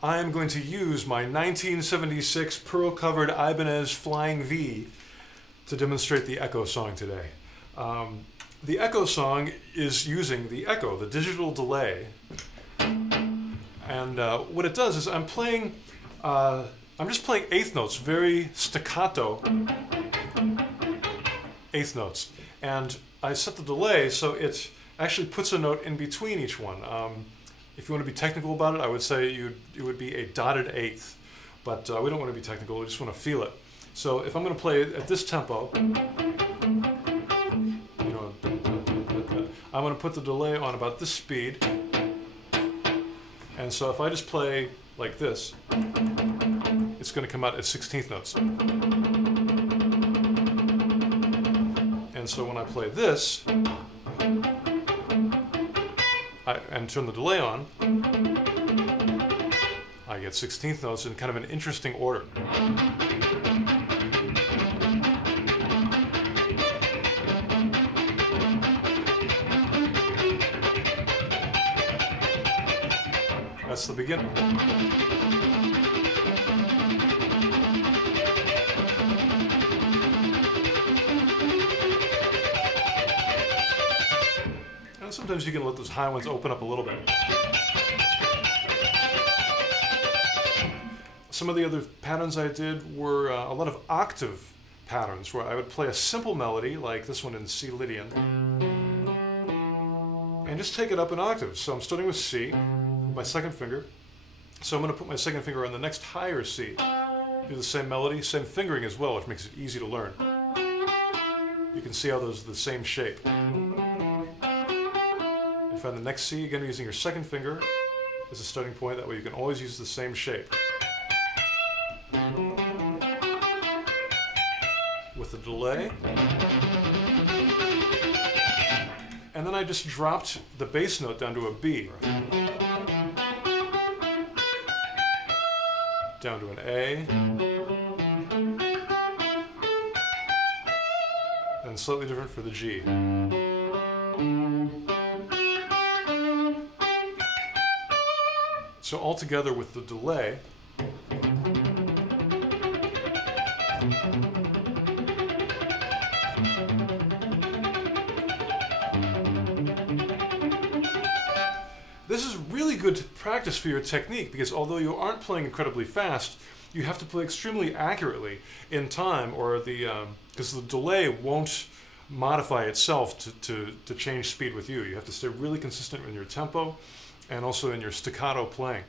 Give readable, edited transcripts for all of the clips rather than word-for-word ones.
I am going to use my 1976 pearl-covered Ibanez flyingV to demonstrate the echo song today. The echo song is using the echo, the digital delay. And what it does is I'm just playing eighth notes, very staccato eighth notes. And I set the delay so it actually puts a note in between each one. If you want to be technical about it, I would say it would be a dotted eighth. But we don't want to be technical, we just want to feel it. So if I'm going to play it at this tempo, you know, I'm going to put the delay on about this speed. And so if I just play like this, it's going to come out at 16th notes. And so when I play this, and turn the delay on, I get 16th notes in kind of an interesting order. That's the beginning. And sometimes you can let those high ones open up a little bit. Some of the other patterns I did were a lot of octave patterns where I would play a simple melody like this one in C Lydian and just take it up an octave. So I'm starting with C, my second finger. So I'm going to put my second finger on the next higher C. Do the same melody, same fingering as well, which makes it easy to learn. You can see how those are the same shape. And find the next C, again using your second finger as a starting point. That way you can always use the same shape. With the delay. And then I just dropped the bass note down to a B. Down to an A. And slightly different for the G. So all together with the delay, this is really good practice for your technique because although you aren't playing incredibly fast, you have to play extremely accurately in time, or because the delay won't modify itself to change speed with you. You have to stay really consistent in your tempo and also in your staccato playing.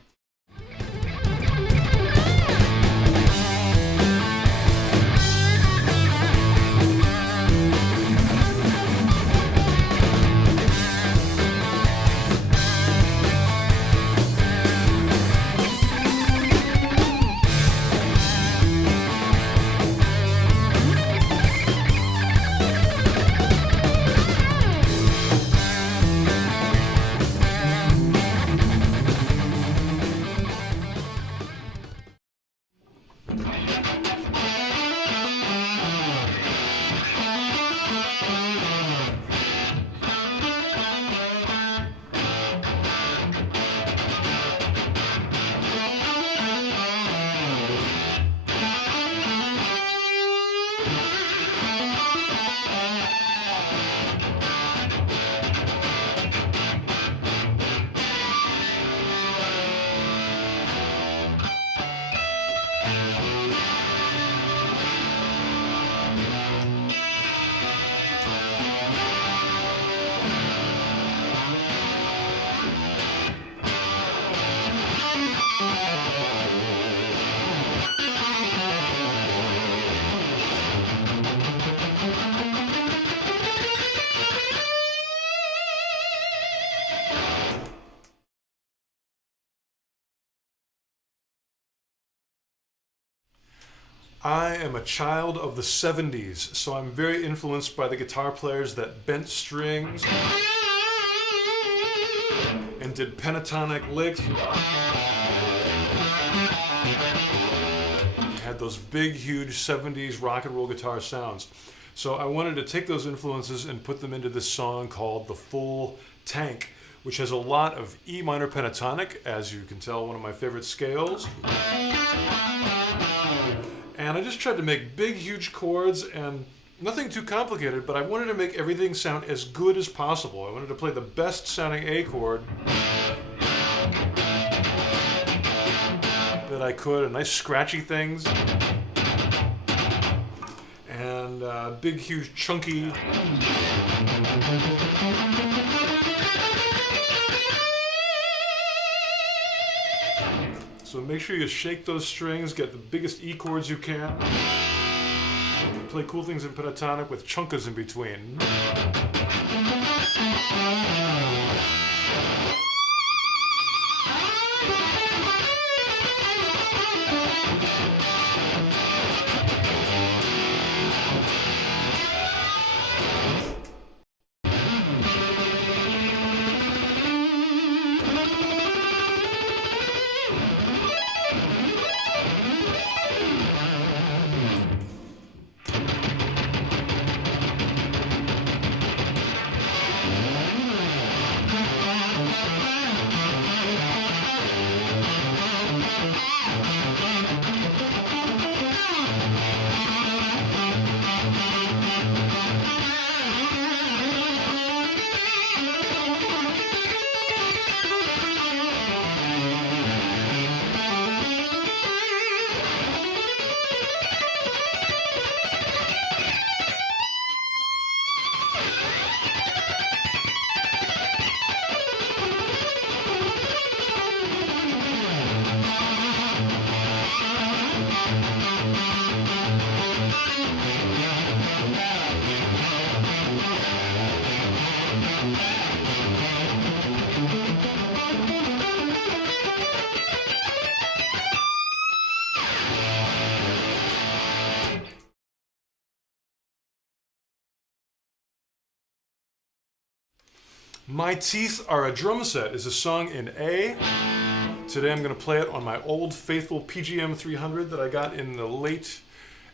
I am a child of the 70s, so I'm very influenced by the guitar players that bent strings and did pentatonic licks. Had those big, huge 70s rock and roll guitar sounds. So I wanted to take those influences and put them into this song called The Full Tank, which has a lot of E minor pentatonic, as you can tell, one of my favorite scales. And I just tried to make big, huge chords and nothing too complicated, but I wanted to make everything sound as good as possible. I wanted to play the best sounding A chord that I could, and nice scratchy things. And big, huge, chunky. So make sure you shake those strings, get the biggest E chords you can. Play cool things in pentatonic with chunkas in between. My Teeth Are a Drum Set is a song in A. Today I'm going to play it on my old faithful PGM300 that I got in the late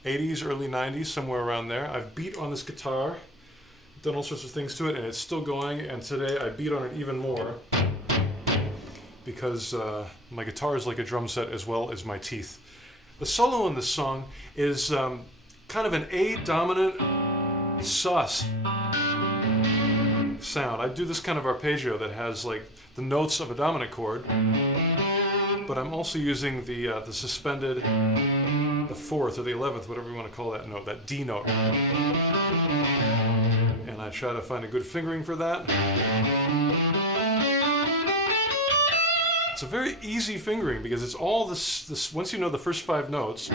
80s, early 90s, somewhere around there. I've beat on this guitar, done all sorts of things to it, and it's still going, and today I beat on it even more because my guitar is like a drum set as well as my teeth. The solo in this song is kind of an A dominant sus sound. I do this kind of arpeggio that has like the notes of a dominant chord, but I'm also using the suspended, the 4th or the 11th, whatever you want to call that note, that D note. And I try to find a good fingering for that. It's a very easy fingering because it's all this once you know the first 5 notes,